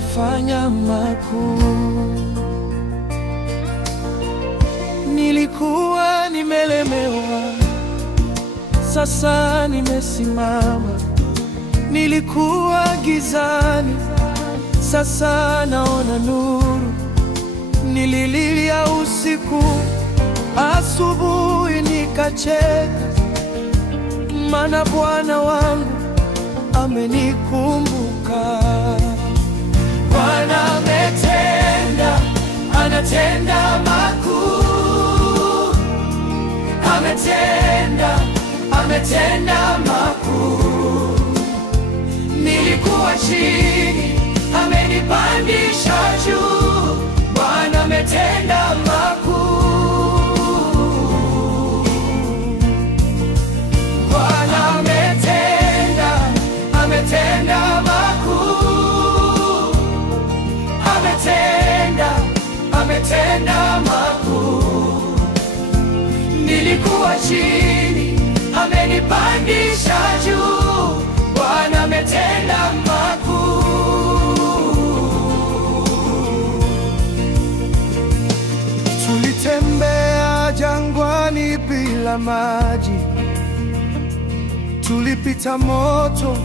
amefanya makuu. Nilikuwa nimelemewa, sasa nimesimama. Nilikuwa gizani, sasa naona nuru. Nililia usiku, asubuhi nikacheka, maana Bwana wangu amenikumbuka. Bwana ametenda, anatenda makuu. Ametenda, ametenda makuu. Nilikuwa chini, amenipandisha juu. Bwana ametenda makuu. Bwana ametenda, ametenda makuu. Ametenda, ametenda makuu. Nilikuwa chini, amenipandisha juu. Bwana ametenda makuu. Tulitembea jangwani bila maji, tulipita moto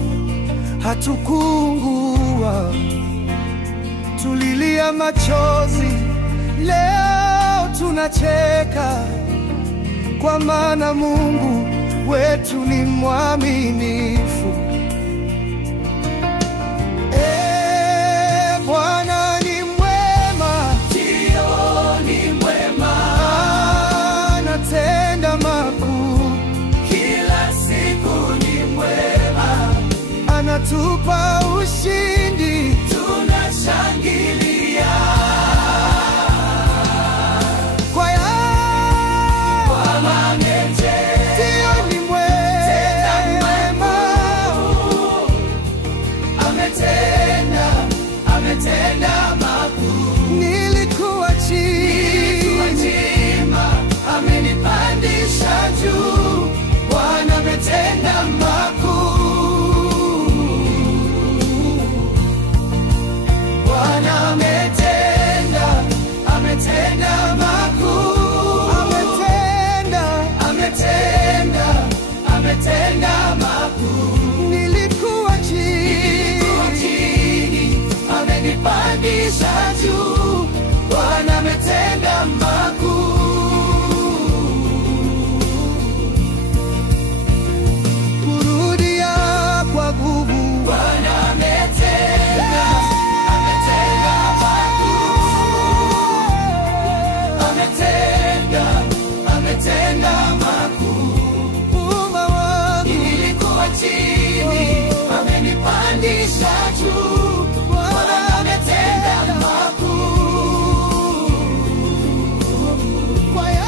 hatukuungua, tulilia machozi, leo tunacheka, kwa maana Mungu wetu ni mwaminifu. Bwana ni mwema, ndio ni mwema, anatenda makuu. Kila siku ni mwema, anatupa ushindi, tunashangilia. Ametenda makuu. Nilikuwa chini, amenipandisha juu. Bwana ametenda makuu. Bwana ametenda, ametenda makuu. Ametenda, ametenda, ametenda makuu. Nilikuwa chini, amenipandisha juu. Bwana ametenda makuu. Kurudia kwa nguvu. Bwana ametenda, ametenda makuu. Ametenda, ametenda makuu. Umma wangu nilikuwa chini, amenipandisha juu. Bwana ametenda makuu. Bwana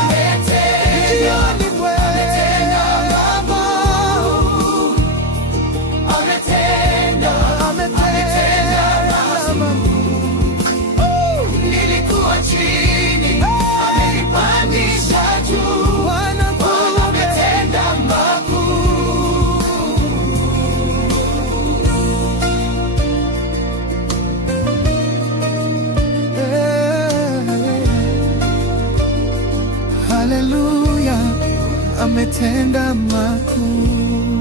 ametenda, ametenda makuu. Ametenda, ametenda makuu. Nilikuwa chini, amenipandisha juu. Bwana ametenda makuu. Haleluya, ametenda makuu.